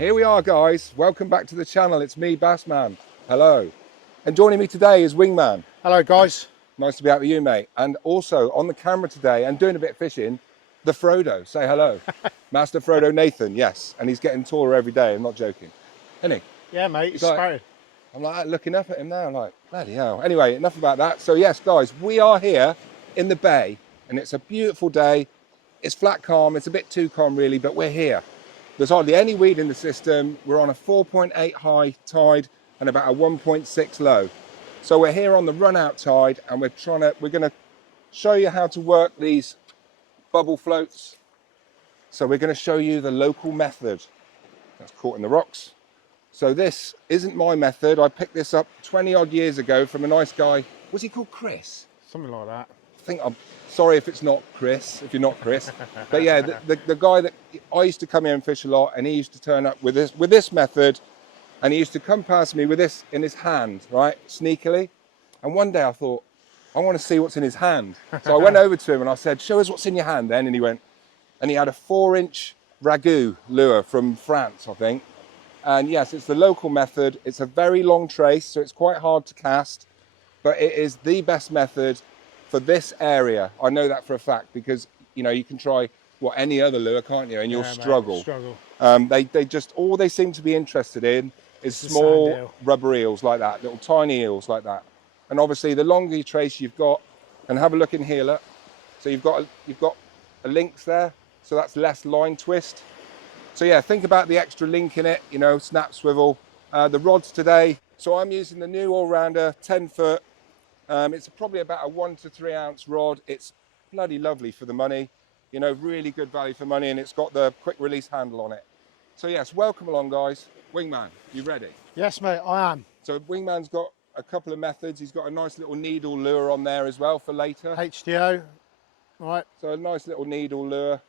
Here we are, guys. Welcome back to the channel. It's me, Bassman. Hello. And joining me today is Wingman. Hello, guys. Nice to be out with you, mate. And also on the camera today and doing a bit of fishing, the Frodo. Say hello. Master Frodo Nathan, yes. And he's getting taller every day. I'm not joking. Isn't he? Yeah, mate, He's it's like, spouting. I'm like looking up at him now, like, bloody hell. Anyway, enough about that. So yes, guys, we are here in the bay and it's a beautiful day. It's flat calm. It's a bit too calm really, but we're here. There's hardly any weed in the system. We're on a 4.8 high tide and about a 1.6 low. So we're here on the run out tide and we're going to show you how to work these bubble floats. So we're going to show you the local method. That's caught in the rocks. So this isn't my method. I picked this up 20 odd years ago from a nice guy. Was he called Chris? Something like that. I think I'm sorry if it's not Chris, if you're not Chris. But yeah, the guy that I used to come here and fish a lot, and he used to turn up with this method, and he used to come past me with this in his hand, right, sneakily. And one day I thought, I want to see what's in his hand. So I went over to him and I said, show us what's in your hand then. And he went, and he had a 4-inch ragout lure from France, I think. And yes, it's the local method. It's a very long trace, so it's quite hard to cast, but it is the best method for this area. I know that for a fact because, you know, you can try any other lure, can't you? And you'll struggle. Mate, struggle. They just, all they seem to be interested in is small rubber eels like that, little tiny eels like that. And obviously the longer you trace you've got, and have a look in here, look. So you've got a lynx there, so that's less line twist. So yeah, think about the extra link in it, you know, snap swivel. The rods today, so I'm using the new all-rounder 10 foot. It's probably about a 1 to 3 ounce rod. It's bloody lovely for the money, you know, really good value for money, and it's got the quick release handle on it. So yes, welcome along, guys. Wingman, you ready? Yes, mate, I am. So Wingman's got a couple of methods. He's got a nice little needle lure on there as well for later. HDO, right. So a nice little needle lure.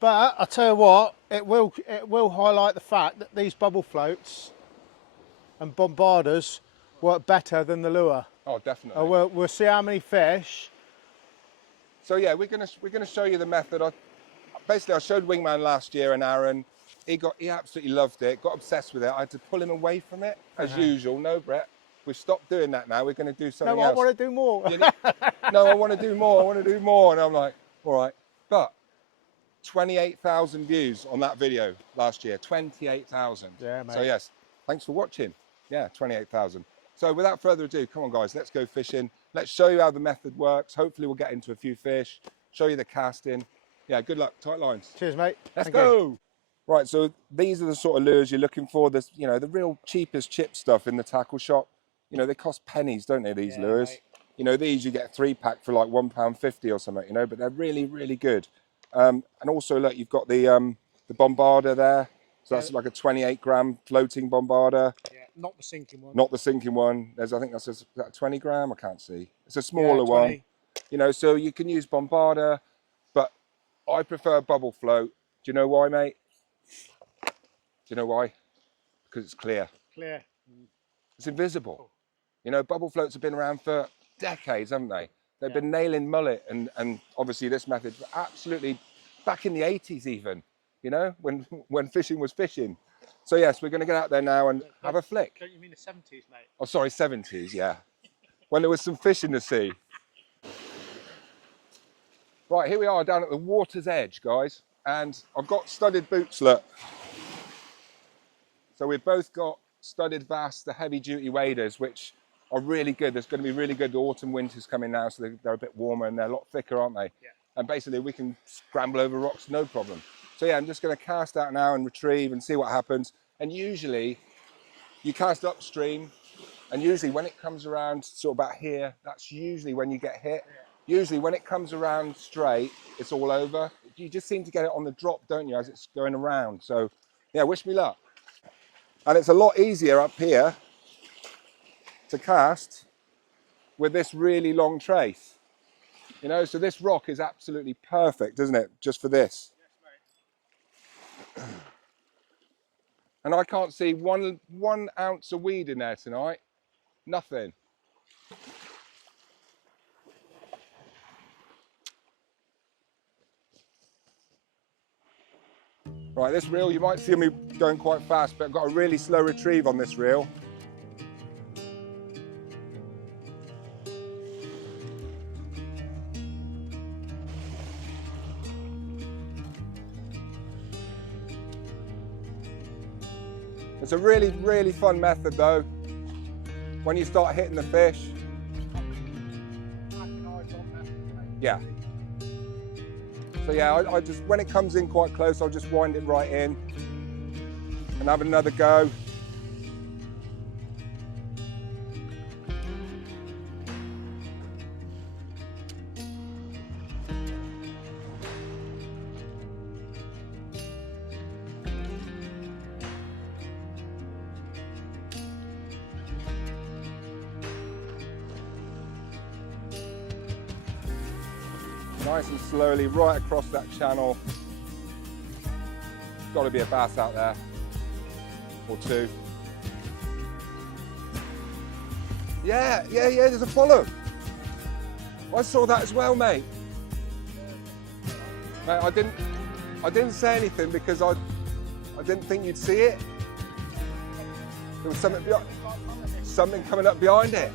But I tell you what, it will highlight the fact that these bubble floats and bombarders work better than the lure. Oh, definitely. We'll see how many fish. So yeah, we're gonna show you the method. Basically I showed Wingman last year and Aaron. He absolutely loved it, got obsessed with it. I had to pull him away from it as usual. No, Brett, we've stopped doing that now. We're going to do something else. No, I want to do more. No, I want to do more. I want to do more. And I'm like, all right. But 28,000 views on that video last year. 28,000. Yeah, mate. So yes, thanks for watching. Yeah, 28,000. So without further ado, come on, guys, let's go fishing. Let's show you how the method works. Hopefully we'll get into a few fish, show you the casting. Yeah, good luck. Tight lines. Cheers, mate. Let's go. Right, so these are the sort of lures you're looking for. There's, you know, the real cheapest chip stuff in the tackle shop. You know, they cost pennies, don't they, these lures? Mate. You know, these you get a 3-pack for like £1.50 or something, you know, but they're really, really good. And also, look, you've got the bombarder there. So that's like a 28-gram floating bombarder. Yeah, not the sinking one. Not the sinking one. I think that's a 20 gram, I can't see. It's a smaller one. You know, so you can use bombarder, but I prefer bubble float. Do you know why, mate? Do you know why? Because it's clear. Clear. It's invisible. You know, bubble floats have been around for decades, haven't they? They've been nailing mullet and obviously this method absolutely back in the 80s even, you know, when fishing was fishing. So yes, we're going to get out there now and have a flick. Don't you mean the 70s, mate? Oh, sorry, 70s, yeah. When there was some fish in the sea. Right, here we are down at the water's edge, guys. And I've got studded boots, look. So we've both got studded Bass, the heavy duty waders, which are really good. There's going to be really good. The autumn winter's coming now, so they're a bit warmer and they're a lot thicker, aren't they? Yeah. And basically we can scramble over rocks, no problem. So yeah, I'm just going to cast out now and retrieve and see what happens. And usually you cast upstream, and usually when it comes around sort of about here, that's usually when you get hit. Yeah. Usually when it comes around straight, it's all over. You just seem to get it on the drop, don't you, as it's going around. So yeah, wish me luck. And it's a lot easier up here to cast with this really long trace. You know, so this rock is absolutely perfect, isn't it? Just for this. Yes, mate. And I can't see one ounce of weed in there tonight. Nothing. Right, this reel, you might see me going quite fast, but I've got a really slow retrieve on this reel. It's a really, really fun method though, when you start hitting the fish. Yeah. So yeah, I just, when it comes in quite close, I'll just wind it right in and have another go. Nice and slowly right across that channel. Got to be a bass out there, or two. Yeah, there's a follow. I saw that as well, mate. Mate, I didn't say anything because I didn't think you'd see it. There was something coming up behind it.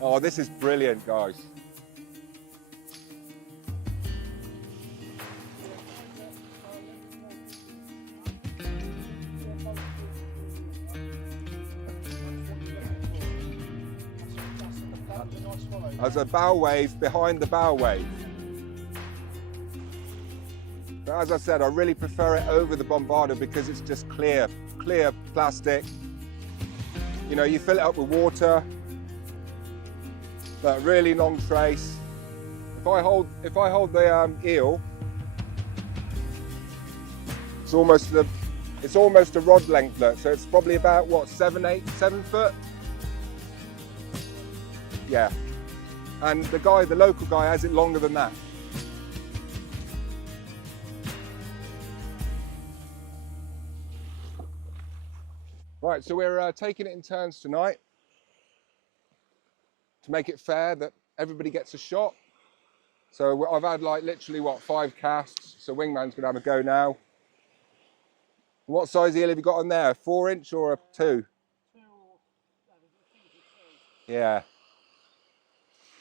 Oh, this is brilliant, guys. There's a bow wave behind the bow wave. But as I said, I really prefer it over the bombarder because it's just clear plastic. You know, you fill it up with water, but really long trace. If I hold the eel, it's almost a rod length, look. So it's probably about what, 7 foot? Yeah. And the local guy has it longer than that. Right, so we're taking it in turns tonight to make it fair that everybody gets a shot. So I've had like literally what, 5 casts. So Wingman's gonna have a go now. What size eel have you got on there? A 4-inch or a 2? Yeah.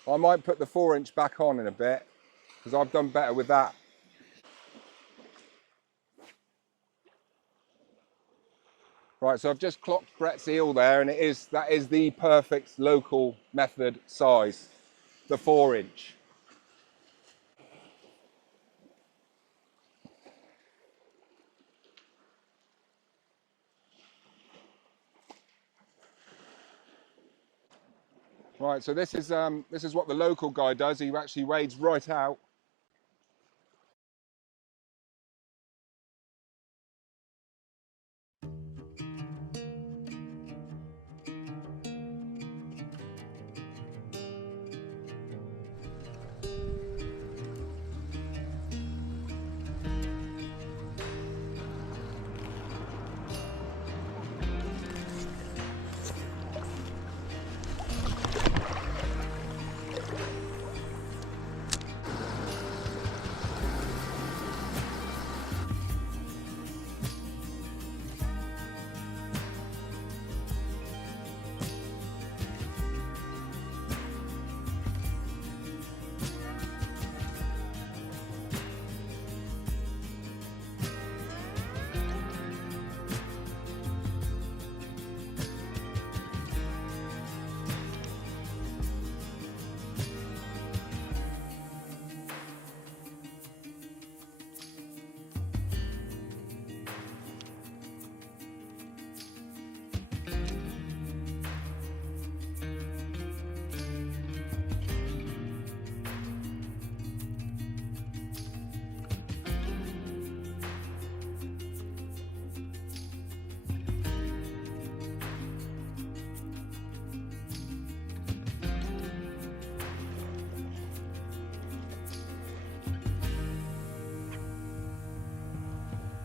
I might put the 4-inch back on in a bit because I've done better with that. Right, so I've just clocked Brett's eel there, and that is the perfect local method size, the 4-inch. Right, so this is what the local guy does. He actually wades right out.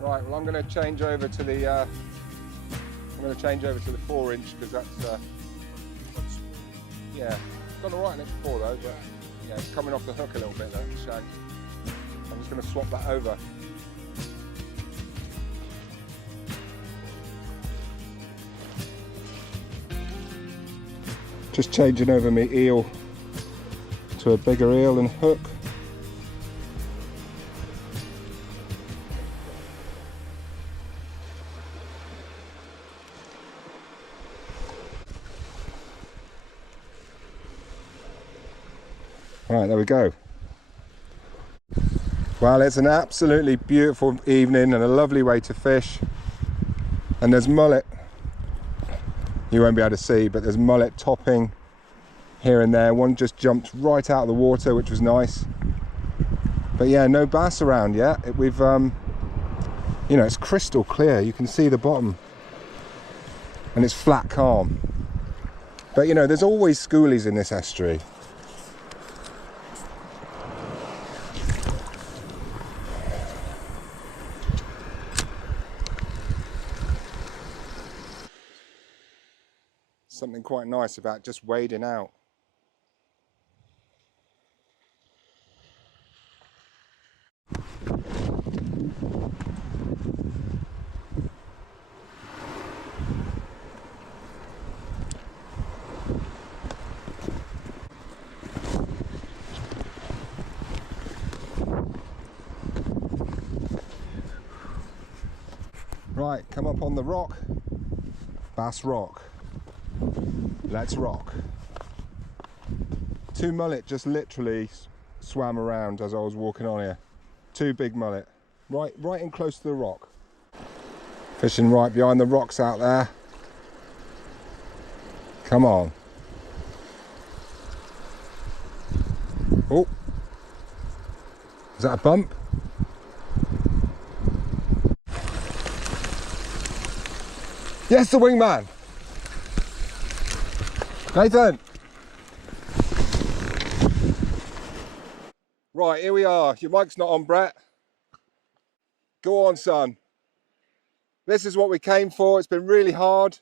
Right, well I'm going to change over to the 4-inch because that's yeah, done all right in it before though, but yeah, it's coming off the hook a little bit though, the shank. I'm just going to swap that over. Just changing over my eel to a bigger eel and hook. Right, there we go. Well, it's an absolutely beautiful evening and a lovely way to fish. And there's mullet. You won't be able to see, but there's mullet topping here and there. One just jumped right out of the water, which was nice. But yeah, no bass around yet. We've, you know, it's crystal clear. You can see the bottom. And it's flat calm. But you know, there's always schoolies in this estuary. Something quite nice about just wading out. Right, come up on the rock. Bass rock. Let's rock. Two mullet just literally swam around as I was walking on here. Two big mullet. Right in close to the rock. Fishing right behind the rocks out there. Come on. Oh. Is that a bump? Yes, the wingman. Nathan. Right, here we are. Your mic's not on, Brett. Go on, son. This is what we came for. It's been really hard.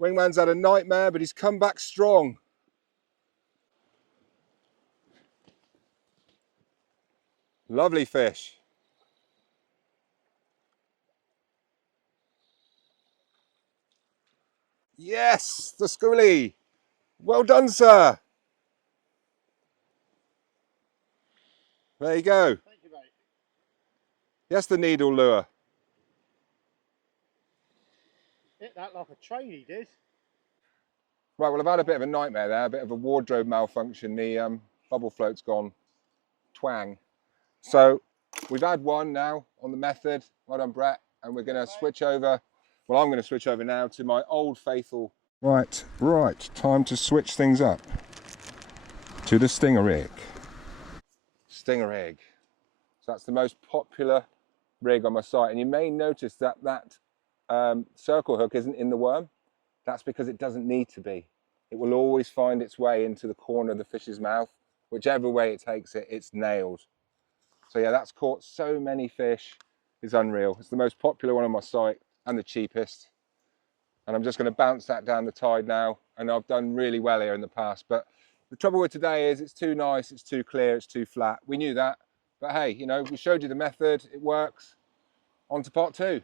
Wingman's had a nightmare, but he's come back strong. Lovely fish. Yes, the schoolie. Well done, sir. There you go. Thank you, mate. Yes, the needle lure. Hit that like a train, he did. Right, well, I've had a bit of a nightmare there, a bit of a wardrobe malfunction. The bubble float's gone twang. So we've had one now on the method. Well done, Brett. And we're going to switch over. Well, I'm going to switch over now to my old faithful. Right, time to switch things up to the stinger rig. Stinger rig. So that's the most popular rig on my site. And you may notice that circle hook isn't in the worm. That's because it doesn't need to be. It will always find its way into the corner of the fish's mouth. Whichever way it takes it, it's nailed. So yeah, that's caught so many fish. It's unreal. It's the most popular one on my site and the cheapest. And I'm just going to bounce that down the tide now. And I've done really well here in the past. But the trouble with today is it's too nice, it's too clear, it's too flat. We knew that. But hey, you know, we showed you the method. It works. On to part two.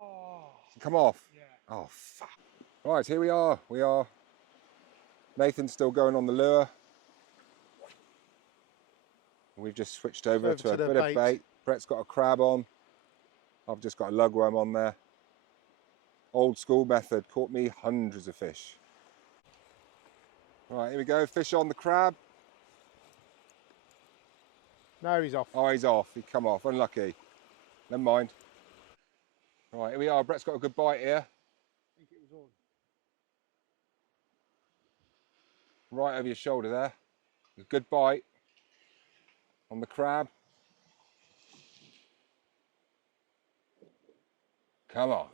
Oh, Come off. yeah. Oh, fuck. Right, here we are. Nathan's still going on the lure. We've just switched over to a bit of bait. Brett's got a crab on. I've just got a lugworm on there. Old school method, caught me hundreds of fish. Right, here we go, fish on the crab. No, he's off. Oh, he's off, he'd come off, unlucky. Never mind. Right, here we are, Brett's got a good bite here. I think it was on. Right over your shoulder there. A good bite on the crab. Come on.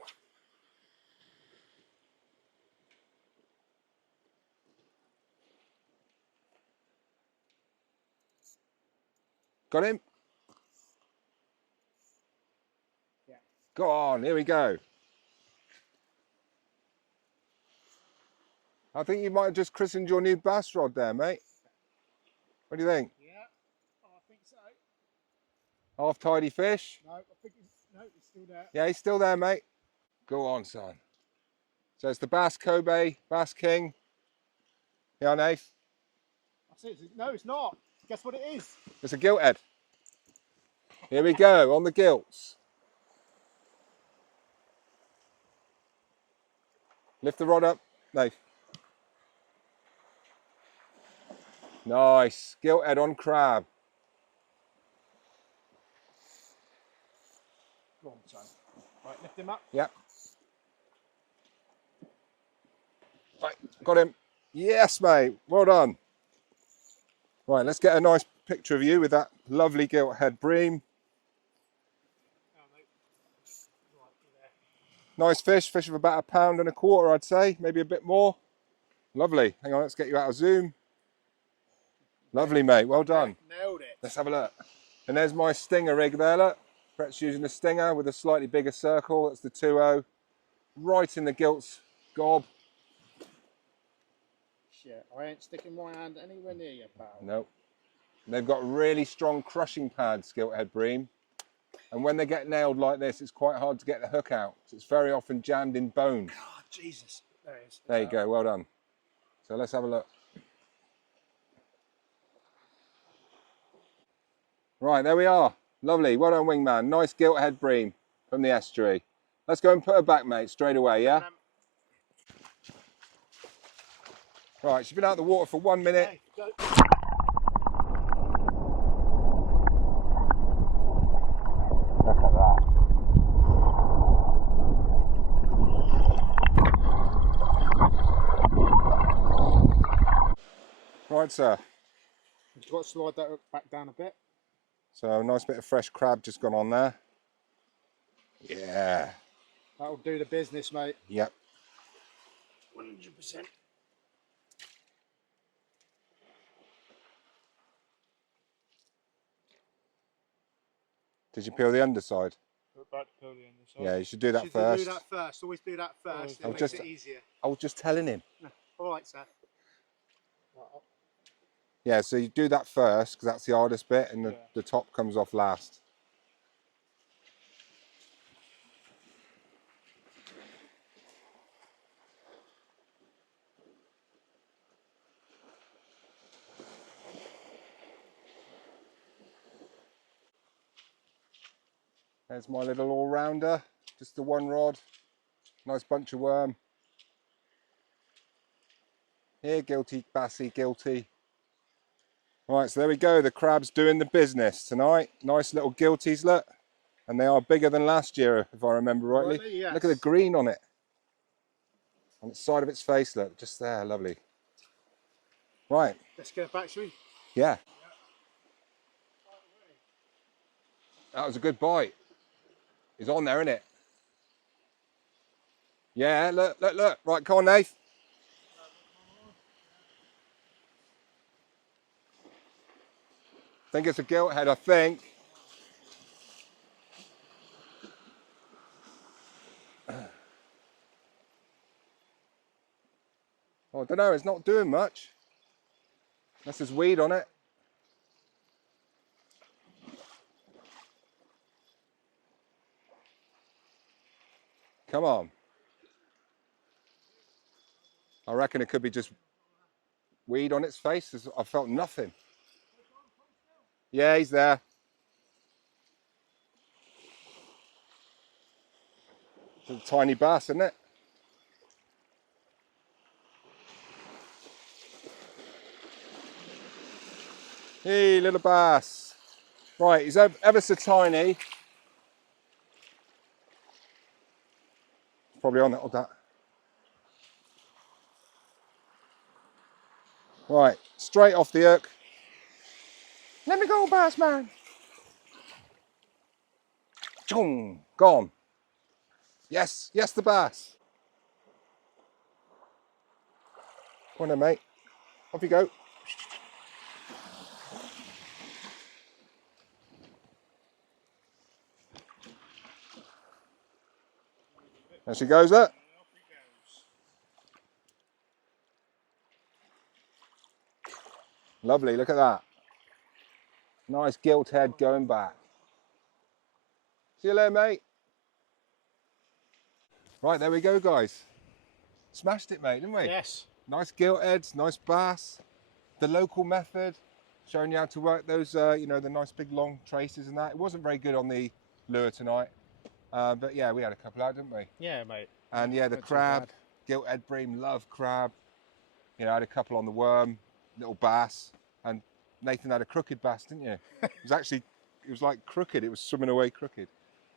Got him? Yeah. Go on, here we go. I think you might have just christened your new bass rod there, mate. What do you think? Yeah, I think so. Half tidy fish? No, I think it's still there. Yeah, he's still there, mate. Go on, son. So it's the Bass Kobe, Bass King. Yeah, Nath. No, it's not. Guess what it is? It's a gilt head. Here we go, on the gilts. Lift the rod up, Nath. Nice, gilt head on crab. Go on, son. Right, lift him up. Yep. Right, got him. Yes, mate, well done. Right, let's get a nice picture of you with that lovely gilt head bream. Nice fish of about 1.25 pounds, I'd say, maybe a bit more. Lovely. Hang on, let's get you out of zoom. Lovely, mate. Well done. Nailed it. Let's have a look. And there's my stinger rig there, look. Brett's using a stinger with a slightly bigger circle. That's the 2.0. Right in the gilts gob. Shit, I ain't sticking my hand anywhere near you, pal. Nope. They've got really strong crushing pads, gilt head bream. And when they get nailed like this, it's quite hard to get the hook out. So it's very often jammed in bone. Oh, Jesus. There it is. There you go, well done. So let's have a look. Right, there we are. Lovely, well done, wingman. Nice gilt head bream from the estuary. Let's go and put her back, mate, straight away, yeah? Right, she's been out of the water for 1 minute. Hey, go. Look at that. Right, sir. You've got to slide that back down a bit. So a nice bit of fresh crab just gone on there. Yeah. That'll do the business, mate. Yep. 100%. Did you peel the underside? About to peel the underside. Yeah, you should do that Should first. do that first. Always do that first. It makes it easier. I was just telling him. No. All right, sir. Yeah, so you do that first because that's the hardest bit and the top comes off last. There's my little all-rounder, just the one rod. Nice bunch of worm. Here, guilty, bassy, guilty. Right, so there we go. The crab's doing the business tonight. Nice little guilties, look. And they are bigger than last year, if I remember rightly. Yes. Look at the green on it. On the side of its face, look, just there, lovely. Right. Let's get it back, shall we? Yeah. That was a good bite. He's on there, isn't it? Yeah, look, look, look. Right, come on, Nath. I think it's a gilt head, I think. Oh, I don't know, it's not doing much. Unless there's weed on it. Come on. I reckon it could be just weed on its face. I felt nothing. Yeah, he's there. It's a tiny bass, isn't it? Hey, little bass. Right, he's ever so tiny. Probably on that. Right, straight off the hook. Let me go, bass man. Gone. Yes, yes, the bass. Come on then, mate. Off you go. There she goes, look. Lovely, look at that. Nice gilt head going back. See you later, mate. Right, there we go, guys. Smashed it, mate, didn't we? Yes. Nice gilt heads, nice bass. The local method, showing you how to work those, you know, the nice big long traces and that. It wasn't very good on the lure tonight, but yeah, we had a couple out, didn't we? Yeah, mate. And yeah, the Not too crab, bad. gilt head bream, love crab. You know, I had a couple on the worm, little bass, and Nathan had a crooked bass, didn't you? It was actually, it was like crooked. It was swimming away crooked.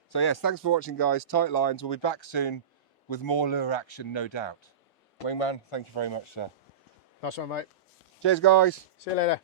So yes, thanks for watching, guys. Tight lines. We'll be back soon with more lure action, no doubt. Wingman, thank you very much, sir. Nice one, mate. Cheers, guys. See you later.